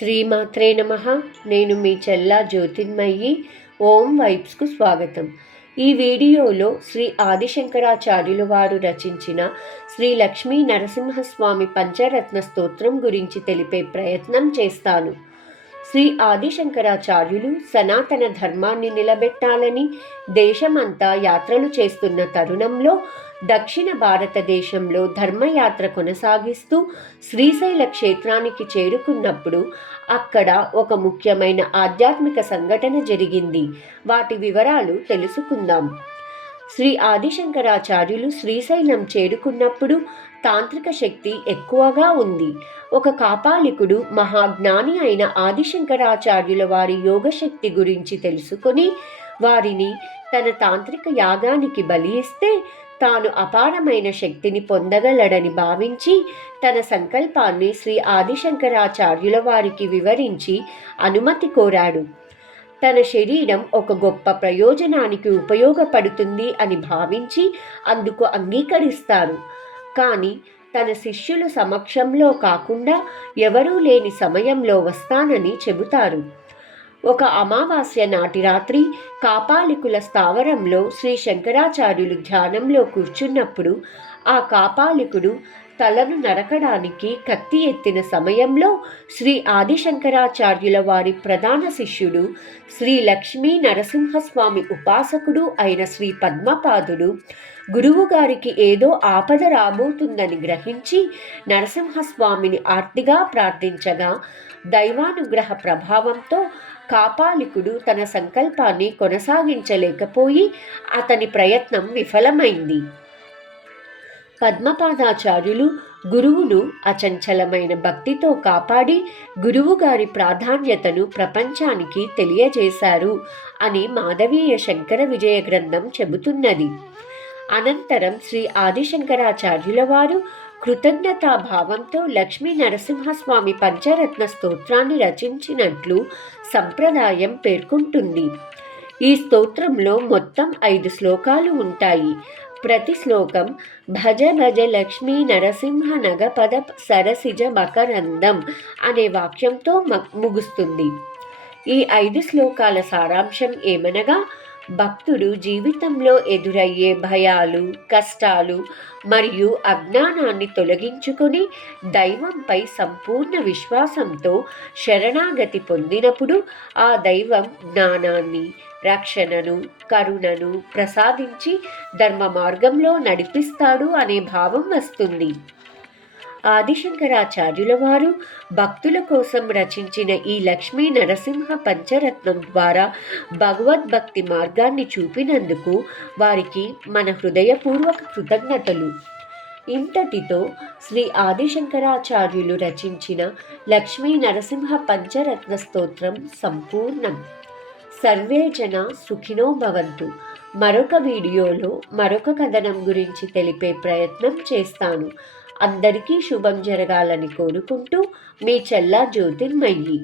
శ్రీమాత్రే నమః. నేను మీ చెల్లా జ్యోతిర్మయి. ఓం వైబ్స్కు స్వాగతం. ఈ వీడియోలో శ్రీ ఆదిశంకరాచార్యుల వారు రచించిన శ్రీ లక్ష్మీ నరసింహస్వామి పంచరత్న స్తోత్రం గురించి తెలిపే ప్రయత్నం చేస్తాను. శ్రీ ఆదిశంకరాచార్యులు సనాతన ధర్మాన్ని నిలబెట్టాలని దేశమంతా యాత్రలు చేస్తున్న తరుణంలో దక్షిణ భారతదేశంలో ధర్మయాత్ర కొనసాగిస్తూ శ్రీశైల క్షేత్రానికి చేరుకున్నప్పుడు అక్కడ ఒక ముఖ్యమైన ఆధ్యాత్మిక సంఘటన జరిగింది. వాటి వివరాలు తెలుసుకుందాం. శ్రీ ఆదిశంకరాచార్యులు శ్రీశైలం చేరుకున్నప్పుడు తాంత్రిక శక్తి ఎక్కువగా ఉంది. ఒక కాపాలికుడు మహాజ్ఞాని అయిన ఆదిశంకరాచార్యుల వారి యోగశక్తి గురించి తెలుసుకొని వారిని తన తాంత్రిక యాగానికి బలి ఇస్తే తాను అపారమైన శక్తిని పొందగలడని భావించి తన సంకల్పాన్ని శ్రీ ఆదిశంకరాచార్యుల వారికి వివరించి అనుమతి కోరాడు. తన శరీరం ఒక గొప్ప ప్రయోజనానికి ఉపయోగపడుతుంది అని భావించి అందుకు అంగీకరిస్తారు. కానీ తన శిష్యుల సమక్షంలో కాకుండా ఎవరూ లేని సమయంలో వస్తానని చెబుతారు. ఒక అమావాస్య నాటి రాత్రి కాపాలికుల స్థావరంలో శ్రీ శంకరాచార్యులు ధ్యానంలో కూర్చున్నప్పుడు ఆ కాపాలికుడు తలను నరకడానికి కత్తి ఎత్తిన సమయంలో శ్రీ ఆదిశంకరాచార్యుల వారి ప్రధాన శిష్యుడు శ్రీ లక్ష్మీ నరసింహస్వామి ఉపాసకుడు అయిన శ్రీ పద్మపాదుడు గురువుగారికి ఏదో ఆపద రాబోతుందని గ్రహించి నరసింహస్వామిని ఆర్తిగా ప్రార్థించగా దైవానుగ్రహ ప్రభావంతో కాపాలికుడు తన సంకల్పాన్ని కొనసాగించలేకపోయి అతని ప్రయత్నం విఫలమైంది. పద్మపాదాచార్యులు గురువును అచంచలమైన భక్తితో కాపాడి గురువుగారి ప్రాధాన్యతను ప్రపంచానికి తెలియజేశారు అని మాధవీయ శంకర విజయ గ్రంథం చెబుతున్నది. అనంతరం శ్రీ ఆదిశంకరాచార్యుల వారు కృతజ్ఞతాభావంతో లక్ష్మీ నరసింహస్వామి పంచరత్న స్తోత్రాన్ని రచించినట్లు సంప్రదాయం పేర్కొంటుంది. ఈ స్తోత్రంలో మొత్తం 5 శ్లోకాలు ఉంటాయి. ప్రతి శ్లోకం భజ భజ లక్ష్మీ నరసింహ నగపద సరసిజ మకరందం అనే వాక్యంతో ముగుస్తుంది. ఈ 5 శ్లోకాల సారాంశం ఏమనగా భక్తుడు జీవితంలో ఎదురయ్యే భయాలు, కష్టాలు మరియు అజ్ఞానాన్ని తొలగించుకొని దైవంపై సంపూర్ణ విశ్వాసంతో శరణాగతి పొందినప్పుడు ఆ దైవం జ్ఞానాన్ని, రక్షణను, కరుణను ప్రసాదించి ధర్మ మార్గంలో నడిపిస్తాడు అనే భావం వస్తుంది. ఆదిశంకరాచార్యుల వారు భక్తుల కోసం రచించిన ఈ లక్ష్మీ నరసింహ పంచరత్నం ద్వారా భగవద్భక్తి మార్గాన్ని చూపినందుకు వారికి మన హృదయపూర్వక కృతజ్ఞతలు. ఇంతటితో శ్రీ ఆదిశంకరాచార్యులు రచించిన లక్ష్మీ నరసింహ పంచరత్న స్తోత్రం సంపూర్ణం. సర్వే జన సుఖినో భవంతు. మరొక వీడియోలో మరొక కథనం గురించి తెలిపే ప్రయత్నం చేస్తాను. అందరికీ శుభం జరగాలని కోరుకుంటూ మీ చెల్లా జ్యోతిర్మయి.